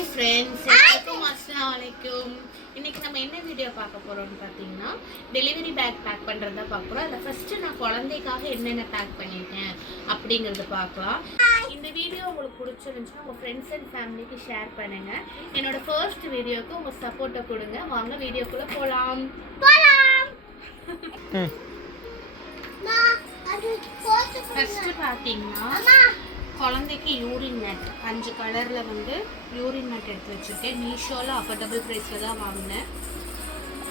Hi friends, எல்லாருக்கும் அஸ்ஸலாமு அலைக்கும். இன்னைக்கு நம்ம என்ன வீடியோ பார்க்க போறோம்னு பார்த்தீங்கன்னா டெலிவரி பேக் பேக் பண்ணுறதா பார்க்க போகிறோம். அதில் ஃபஸ்ட்டு நான் குழந்தைக்காக என்னென்ன பேக் பண்ணியிருக்கேன் அப்படிங்கிறத பார்க்கலாம். இந்த வீடியோ உங்களுக்கு பிடிச்சிருந்துச்சுன்னா உங்கள் ஃப்ரெண்ட்ஸ் அண்ட் ஃபேமிலிக்கு ஷேர் பண்ணுங்கள். என்னோட ஃபர்ஸ்ட் வீடியோவுக்கு உங்கள் சப்போர்ட்டை கொடுங்க. வாங்க வீடியோக்குள்ளே போகலாம். ஃபஸ்ட்டு பார்த்தீங்கன்னா குழந்தைக்கு யூரின் மேட் 5 கலரில் வந்து யூரின் மேட் எடுத்து வச்சுருக்கேன். மீஷோவில் அஃபோர்டபுள் ப்ரைஸில் தான் வாங்கினேன்.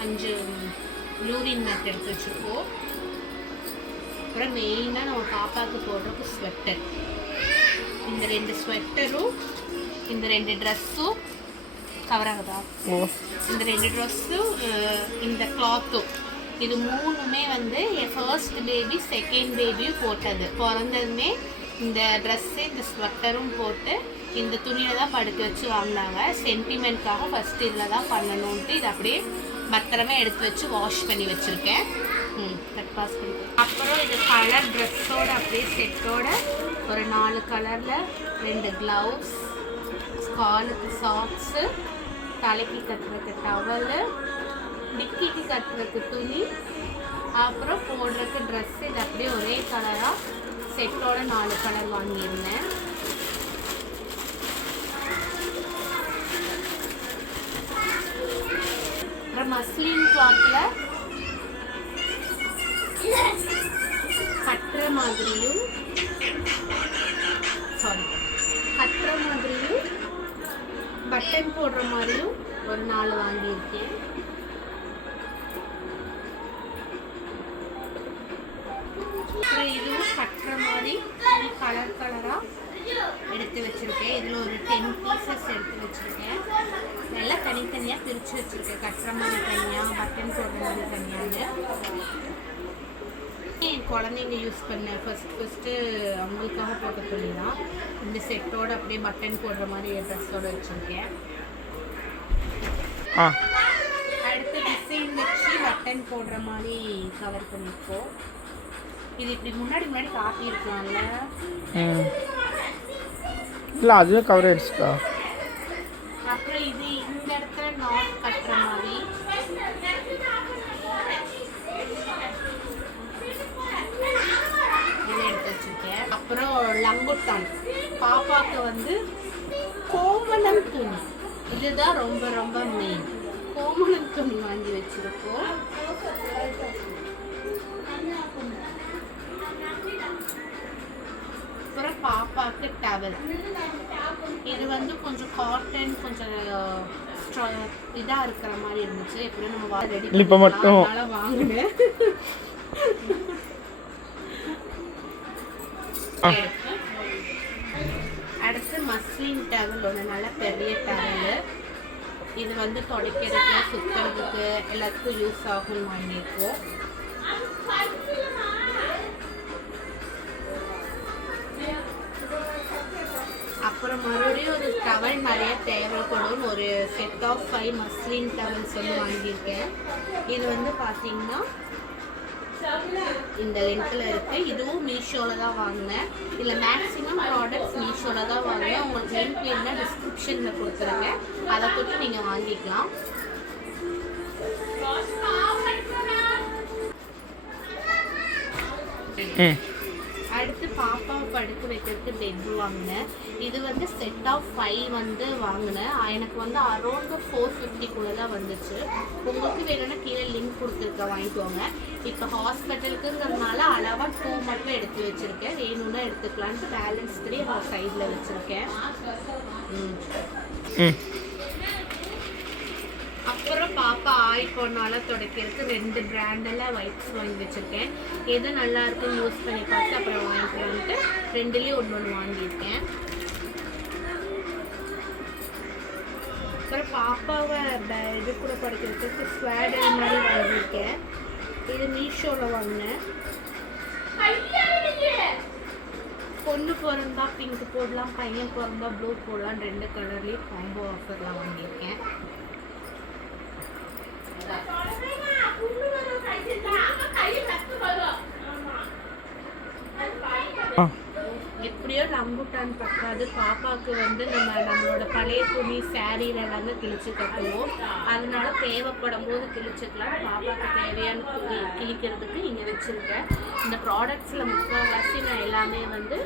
5 யூரின் மேட் எடுத்து வச்சுருக்கோம். அப்புறம் மெயினாக நம்ம பாப்பாவுக்கு போடுறதுக்கு ஸ்வெட்டர். இந்த 2 ஸ்வெட்டரும் இந்த 2 ட்ரெஸ்ஸும் கவர் ஆகுதா? இந்த 2 ட்ரெஸ்ஸும் இந்த கிளாத்தும் இது 3மே வந்து என் ஃபர்ஸ்ட் பேபி செகண்ட் பேபியும் போட்டது. பிறந்ததுமே இந்த ட்ரெஸ்ஸு இந்த ஸ்வெட்டரும் போட்டு இந்த துணியில் தான் படுக்க வச்சு வாங்கினாங்க. சென்டிமெண்ட்காக ஃபஸ்ட்டு இதில் தான் பண்ணணுன்ட்டு இதை அப்படியே பத்திரமா எடுத்து வச்சு வாஷ் பண்ணி வச்சுருக்கேன். கட் பாஸ் பண்ணி அப்புறம் இது கலர் ட்ரெஸ்ஸோடு அப்படியே செட்டோட ஒரு 4 கலரில் 2 க்ளவுஸ், காலுக்கு சாக்ஸு, தலைக்கு கட்டுறதுக்கு டவலு, டிக்கிக்கு கட்டுறதுக்கு துணி, அப்புறம் போடுறதுக்கு ட்ரெஸ்ஸு. இது அப்படியே ஒரே கலராக செட்டோட 4 கலர் வாங்கியிருந்தேன். அப்புறம் மஸ்லின் கிளாத்தில் கட்டுற மாதிரியும் பட்டன் போடுற மாதிரியும் ஒரு 4 வாங்கியிருக்கேன். இதுவும் கட்டுற மாதிரி கலர் கலராக எடுத்து வச்சுருக்கேன். இதில் ஒரு 10 பீசஸ் எடுத்து வச்சுருக்கேன். எல்லாம் தனித்தனியாக பிரித்து வச்சுருக்கேன். கட்டுற மாதிரி தனியாக, பட்டன் போடுற மாதிரி தனியாக. என் குழந்தைங்க யூஸ் பண்ண ஃபஸ்ட்டு அவங்களுக்காக போட்ட துணி தான். இந்த செட்டோடு அப்படியே பட்டன் போடுற மாதிரி ட்ரெஸ்ஸோடு வச்சுருக்கேன். அடுத்து டிசைன் வச்சு பட்டன் போடுற மாதிரி கவர் பண்ணியிருக்கோம். இது இப்படி முன்னாடி காட்டியிருக்கலாம்ல. இல்லை, அதுவே கவர் ஆயிடுச்சுக்கா. அப்புறம் இது இந்த இடத்துல நாட் கட்டுற மாதிரி இதை எடுத்து வச்சுருக்கேன். அப்புறம் லங்குட்டான் பாப்பாவுக்கு வந்து கோமணம் துணி, இதுதான் ரொம்ப ரொம்ப மெயின். கோமணம் துணி வாங்கி வச்சுருக்கோம். அப்புறம் பாப்பாவுக்கு டவல். இது வந்து கொஞ்சம் காட்டன், கொஞ்சம் இதாக இருக்கிற மாதிரி இருந்துச்சு. எப்படியும் நம்ம ரெடி மட்டும் வாங்கினேன். அடுத்து மஸ்லின் டவல், ஒன்று நல்ல பெரிய டவல். இது வந்து துடைக்கிறதுக்கு, சுற்றுறதுக்கு எல்லாத்துக்கும் யூஸ் ஆகும்னு வாங்கியிருக்கோம். அப்புறம் மறுபடியும் ஒரு டவல் நிறைய தேவைப்படும். ஒரு செட் ஆஃப் 5 மஸ்லின் டவல் சொல்லி வாங்கியிருக்கேன். இது வந்து பார்த்தீங்கன்னா இந்த லென்த்தில் இருக்குது. இதுவும் மீஷோவில் தான் வாங்கினேன். இதில் மேக்ஸிமம் ப்ராடக்ட்ஸ் மீஷோவில் தான் வாங்கினேன். உங்களுக்கு லிங்க் வேணும்னா டிஸ்கிரிப்ஷனில் கொடுத்துருக்கேன், அதை கொடுத்து நீங்கள் வாங்கிக்கலாம். அடுத்து பாப்பாவை படுக்க வைக்கிறதுக்கு பெட் வாங்கினேன். இது வந்து செட் ஆஃப் 5 வந்து வாங்கினேன். எனக்கு வந்து அரௌண்ட் 450 தான் வந்துச்சு. உங்களுக்கு வேணும்னா கீழே லிங்க் கொடுத்துருக்கேன், வாங்கிக்கோங்க. இப்போ ஹாஸ்பிட்டலுக்குங்கிறதுனால அளவாக 2 மட்டும் எடுத்து வச்சுருக்கேன். வேணும்னா எடுத்துக்கலான்ட்டு பேலன்ஸ் 3 நான் சைடில் வச்சுருக்கேன். அப்புறம் பாப்பா ஆயிப்போனால துடைக்கிறதுக்கு 2 பிராண்டில் வைப்ஸ் வாங்கி வச்சுருக்கேன். எது நல்லா இருக்குன்னு யூஸ் பண்ணி பார்த்து அப்புறம் வாங்கிக்கலான்ட்டு 2லேயும் ஒன்று வாங்கியிருக்கேன். அப்புறம் பாப்பாவை இது கூட படுக்கிறதுக்கு ஸ்வேடர் மாதிரி வாங்கியிருக்கேன். இது மீஷோவில் வாங்கினேன். பொண்ணு பிறந்தா பிங்க் போடலாம், பையன் பிறந்தா ப்ளூ போடலாம். 2 கலர்லேயும் காம்போ ஆஃபர்லாம் வாங்கியிருக்கேன். எப்படியோ ரம்புட்டான் பத்தாது, பாப்பாவுக்கு வந்து நம்மளோட பழைய துணி சாரீல எல்லாமே கிழிச்சு கட்டுவோம். அதனால தேவைப்படும் போது கிழிச்சுக்கலாம். பாப்பாவுக்கு தேவையான துணி கிழிக்கிறதுக்கு இங்கே வச்சுருக்கேன். இந்த ப்ராடக்ட்ஸில் முக்கால்வாசி நான் எல்லாமே வந்து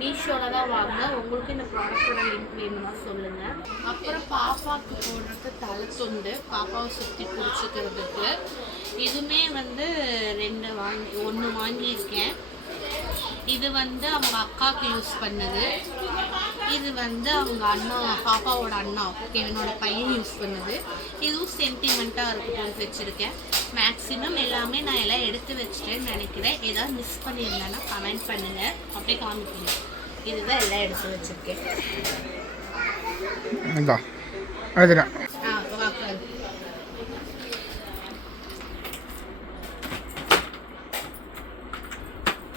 மீஷோவில் தான் வாங்கினேன். உங்களுக்கு இந்த ப்ராடக்டோட லிங்க் வேணுமா சொல்லுங்கள். அப்புறம் பாப்பாவுக்கு போடுறதுக்கு தலை துண்டு, பாப்பாவை சுற்றி பிடிச்சிக்கிறதுக்கு இதுவுமே வந்து ஒன்று வாங்கியிருக்கேன். இது வந்து அவங்க அக்காவுக்கு யூஸ் பண்ணுது. இது வந்து அவங்க அண்ணா, பாப்பாவோட அண்ணா கெவினோட பையன் யூஸ் பண்ணுது. இதுவும் சென்டிமெண்ட்டாக இருக்குன்னு வச்சுருக்கேன். மேக்ஸிமம் எல்லாமே நான் எல்லாம் எடுத்து வச்சுட்டேன்னு நினைக்கிறேன். ஏதாவது மிஸ் பண்ணியிருந்தேன்னா கமெண்ட் பண்ணுங்கள், அப்படியே காமிக்கணும். இதுதான் எல்லாம் எடுத்து வச்சுருக்கேன்.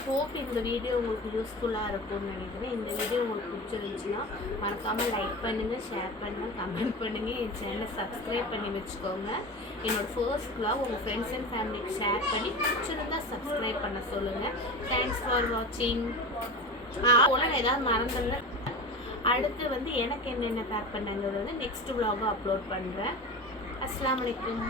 ஹோப் இந்த வீடியோ உங்களுக்கு யூஸ்ஃபுல்லாக இருக்கும்னு நினைக்கிறேன். இந்த வீடியோ உங்களுக்கு பிடிச்சிருந்துச்சுன்னா மறக்காமல் லைக் பண்ணுங்கள், ஷேர் பண்ணுங்கள், கமெண்ட் பண்ணுங்கள். என் சேனலை சப்ஸ்கிரைப் பண்ணி வச்சுக்கோங்க. என்னோடய ஃபர்ஸ்ட் vlog உங்கள் ஃப்ரெண்ட்ஸ் அண்ட் ஃபேமிலிக்கு ஷேர் பண்ணி பிடிச்சிருந்தா சப்ஸ்கிரைப் பண்ண சொல்லுங்கள். தேங்க்ஸ் ஃபார் வாட்சிங். போல் நான் ஏதாவது மறந்துருந்தேன். அடுத்து வந்து எனக்கு என்னென்ன பேக் பண்ணாங்கிறது வந்து நெக்ஸ்ட் vlog அப்லோட் பண்ணுறேன். அஸ்ஸலாமு அலைக்கும்.